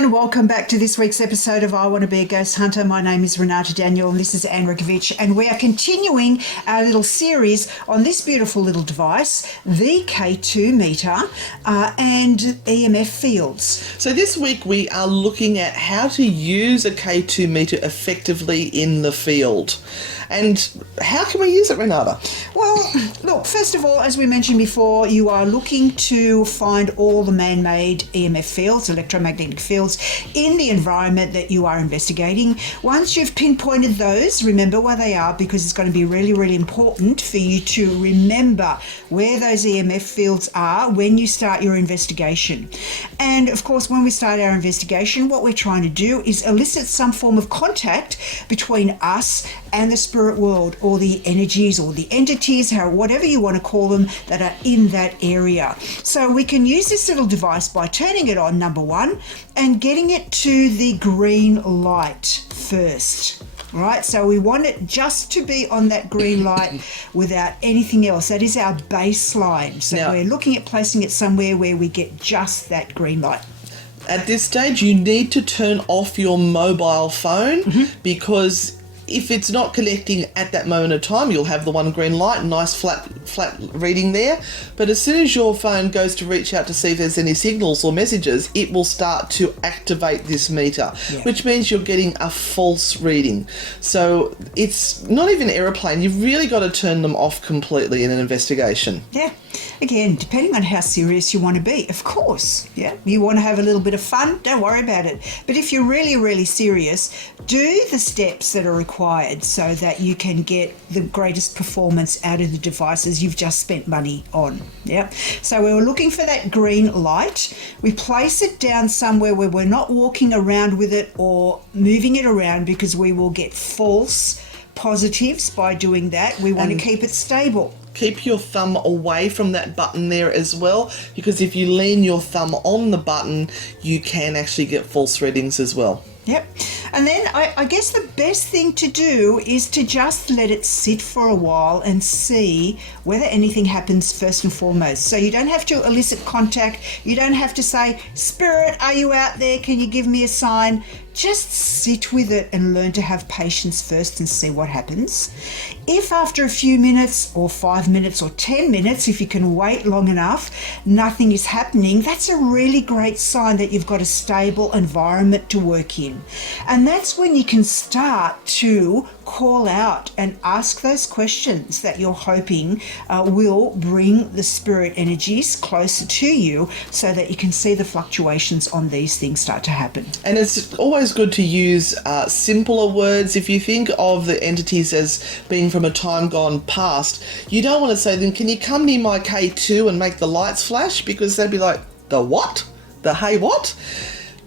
everyone, welcome back to this week's episode of I Want to Be a Ghost Hunter. My name is Renata Daniel and this is Anne Rekovich, and we are continuing our little series on this beautiful little device, the K2 meter and EMF fields. So this week we are looking at how to use a K2 meter effectively in the field. And how can we use it, Renata? Well, look, first of all, as we mentioned before, you are looking to find all the man-made EMF fields, electromagnetic fields, in the environment that you are investigating. Once you've pinpointed those, remember where they are, because it's going to be really, really important for you to remember where those EMF fields are when you start your investigation. And of course, when we start our investigation, what we're trying to do is elicit some form of contact between us and the spirit world, or the energies or the entities, whatever you want to call them, that are in that area. So we can use this little device by turning it on, number one, and getting it to the green light first. Right, so we want it just to be on that green light without anything else. That is our baseline. So we're looking at placing it somewhere where we get just that green light. At this stage, you need to turn off your mobile phone because if it's not connecting at that moment of time, you'll have the one green light, nice flat reading there. But as soon as your phone goes to reach out to see if there's any signals or messages, it will start to activate this meter, which means you're getting a false reading. So it's not even aeroplane. You've really got to turn them off completely in an investigation. Yeah. Again, depending on how serious you want to be, of course. Yeah. You want to have a little bit of fun, don't worry about it. But if you're really, really serious, do the steps that are required so that you can get the greatest performance out of the devices you've just spent money on. Yeah. So we were looking for that green light. We place it down somewhere where we're not walking around with it or moving it around, because we will get false positives by doing that. We want to keep it stable. Keep your thumb away from that button there as well, because if you lean your thumb on the button, you can actually get false readings as well. Yep. And then I guess the best thing to do is to just let it sit for a while and see whether anything happens first and foremost. So you don't have to elicit contact. You don't have to say, "Spirit, are you out there? Can you give me a sign?" Just sit with it and learn to have patience first and see what happens. If after a few minutes or 5 minutes or 10 minutes, if you can wait long enough, nothing is happening, that's a really great sign that you've got a stable environment to work in. And that's when you can start to call out and ask those questions that you're hoping will bring the spirit energies closer to you, so that you can see the fluctuations on these things start to happen. And it's always good to use simpler words. If you think of the entities as being from a time gone past, you don't want to say then, "Can you come near my K2 and make the lights flash?" Because they'd be like, "The what? The hey what?"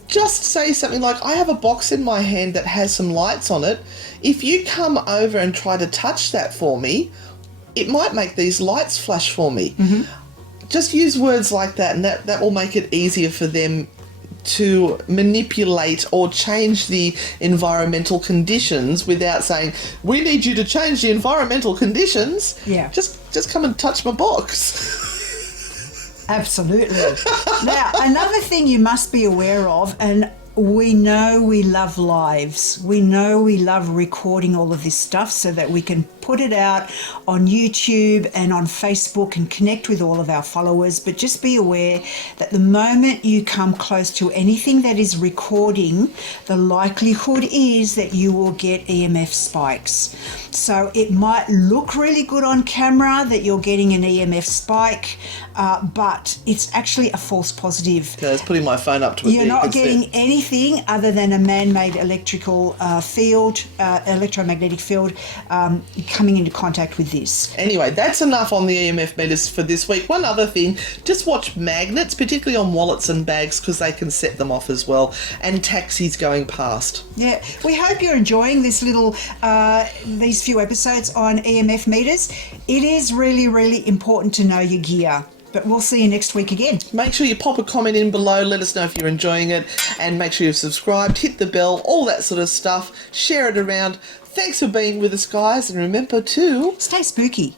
Just say something like, "I have a box in my hand that has some lights on it. If you come over and try to touch that for me, it might make these lights flash for me." Just use words like that, and that will make it easier for them to manipulate or change the environmental conditions without saying, "We need you to change the environmental conditions." Yeah. Just come and touch my box. Absolutely. Now, another thing you must be aware of, and we know we love lives. We know we love recording all of this stuff so that we can put it out on YouTube and on Facebook and connect with all of our followers. But just be aware that the moment you come close to anything that is recording, the likelihood is that you will get EMF spikes. So it might look really good on camera that you're getting an EMF spike, but it's actually a false positive. Okay, I was putting my phone up to it. You're not getting anything other than a man-made electrical field, electromagnetic field, coming into contact with this. Anyway, that's enough on the EMF meters for this week. One other thing, just watch magnets, particularly on wallets and bags, because they can set them off as well, and taxis going past. Yeah, we hope you're enjoying this little, these few episodes on EMF meters. It is really, really important to know your gear. But we'll see you next week again. Make sure you pop a comment in below, let us know if you're enjoying it, and make sure you've subscribed, hit the bell, all that sort of stuff. Share it around. Thanks for being with us, guys, and remember to stay spooky.